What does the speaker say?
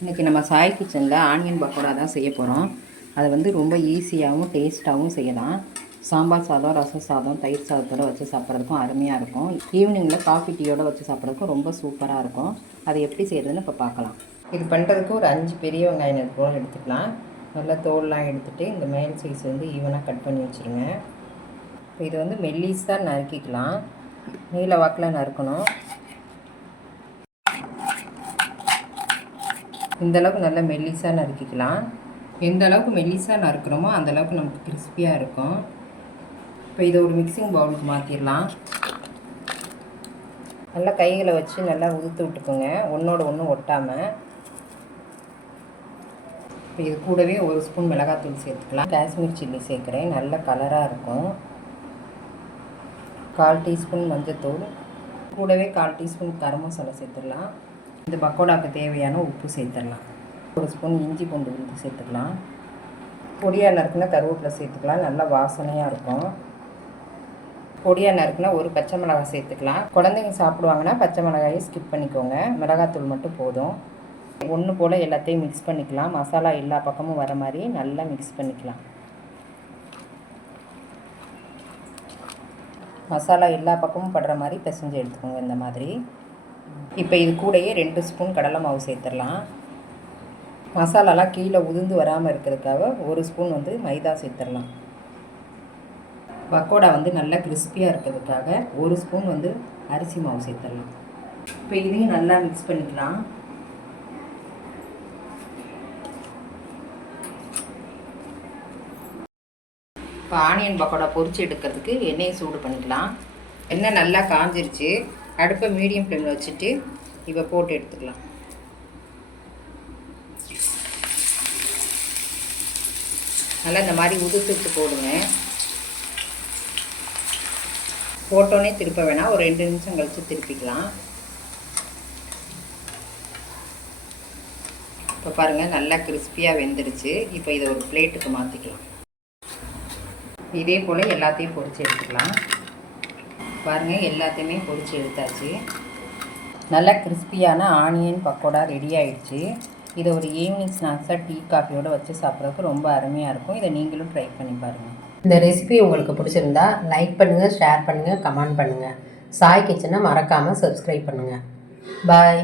இன்றைக்கி நம்ம சாய் கிச்சனில் ஆனியன் பக்கோடா தான் செய்ய போகிறோம். அதை வந்து ரொம்ப ஈஸியாகவும் டேஸ்ட்டாகவும் செய்யலாம். சாம்பார் சாதம், ரசம் சாதம், தயிர் சாதத்தோடு வச்சு சாப்பிட்றதுக்கும் அருமையாக இருக்கும். ஈவினிங்கில் காஃபி டீயோடு வச்சு சாப்பிட்றதுக்கும் ரொம்ப சூப்பராக இருக்கும். அதை எப்படி செய்கிறதுன்னு இப்போ பார்க்கலாம். இது பண்ணுறதுக்கு ஒரு 5 பெரிய வெங்காயம் போல் எடுத்துக்கலாம். நல்லா தோல்லாம் எடுத்துகிட்டு இந்த மேல் சைஸ் வந்து ஈவனாக கட் பண்ணி வச்சுருங்க. இப்போ இது வந்து மெல்லிஸாக நறுக்கிக்கலாம். நீல வாக்கில் நறுக்கணும். இந்தளவுக்கு நல்லா மெல்லிஸாக நறுக்கிக்கலாம். எந்த அளவுக்கு மெல்லிஸாக நறுக்கிறோமோ அந்தளவுக்கு நமக்கு கிறிஸ்பியாக இருக்கும். இப்போ இதை ஒரு மிக்சிங் பவுலுக்கு மாற்றிடலாம். நல்லா கைகளை வச்சு நல்லா உதுத்து விட்டுக்கோங்க, ஒன்றோட ஒன்று ஒட்டாமல். இப்போ இது கூடவே 1 ஸ்பூன் மிளகாத்தூள் சேர்த்துக்கலாம். காஷ்மீர் சில்லி சேர்க்குறேன், நல்ல கலராக இருக்கும். 1/4 டீஸ்பூன் மஞ்சத்தூள், கூடவே 1/4 டீஸ்பூன் கரம் மசாலா சேர்த்துடலாம். இந்த பக்கோடாவுக்கு தேவையான உப்பு சேர்த்துடலாம். 1 ஸ்பூன் இஞ்சி பூண்டு விழுந்து சேர்த்துக்கலாம். பொடியாக நறுக்குனா கருவேப்பிலை சேர்த்துக்கலாம், நல்லா வாசனையாக இருக்கும். பொடியாக நறுக்குனா 1 பச்சை மிளகாய் சேர்த்துக்கலாம். குழந்தைங்க சாப்பிடுவாங்கன்னா பச்சை மிளகாயை ஸ்கிப் பண்ணிக்கோங்க, மிளகாத்தூள் மட்டும் போதும். ஒன்று போல் எல்லாத்தையும் மிக்ஸ் பண்ணிக்கலாம். மசாலா எல்லா பக்கமும் வர மாதிரி நல்லா மிக்ஸ் பண்ணிக்கலாம். மசாலா எல்லா பக்கமும் படுற மாதிரி பிசைஞ்சு எடுத்துக்கோங்க இந்த மாதிரி. இப்போ இது கூடயே 2 ஸ்பூன் கடலை மாவு சேர்த்துடலாம். மசாலாலாம் கீழே உதிர்ந்து வராமல் இருக்கிறதுக்காக 1 ஸ்பூன் வந்து மைதா சேர்த்துடலாம். பக்கோடா வந்து நல்லா கிறிஸ்பியாக இருக்கிறதுக்காக 1 ஸ்பூன் வந்து அரிசி மாவு சேர்த்துடலாம். இப்போ இதையும் நல்லா மிக்ஸ் பண்ணிக்கலாம். இப்போ ஆனியன் பக்கோடா பொரிச்சு எடுக்கிறதுக்கு எண்ணெயை சூடு பண்ணிக்கலாம். எண்ணெய் நல்லா காஞ்சிருச்சு. அடுப்பை மீடியம் ஃப்ளேமில் வச்சுட்டு இப்போ போட்டு எடுத்துக்கலாம். நல்லா இந்த மாதிரி உதுத்து போடுங்க. போட்டோன்னே திருப்ப வேணாம், ஒரு 2 நிமிஷம் கழித்து திருப்பிக்கலாம். இப்போ பாருங்கள் நல்லா கிறிஸ்பியாக வெந்துடுச்சு. இப்போ இதை ஒரு பிளேட்டுக்கு மாற்றிக்கலாம். இதே போல் எல்லாத்தையும் பொரித்து எடுத்துக்கலாம். பாருங்கள் எல்லாத்தையுமே பொரித்து எடுத்தாச்சு. நல்லா கிறிஸ்பியான ஆனியன் பக்கோடா ரெடி ஆகிடுச்சு. இதை ஒரு ஈவினிங் ஸ்நாக்ஸாக டீ காஃபியோடு வச்சு சாப்பிட்றதுக்கு ரொம்ப அருமையாக இருக்கும். இதை நீங்களும் ட்ரை பண்ணி பாருங்கள். இந்த ரெசிபி உங்களுக்கு பிடிச்சிருந்தா லைக் பண்ணுங்கள், ஷேர் பண்ணுங்கள், கமெண்ட் பண்ணுங்கள். சாய் கிச்சனை மறக்காமல் சப்ஸ்கிரைப் பண்ணுங்கள். பாய்.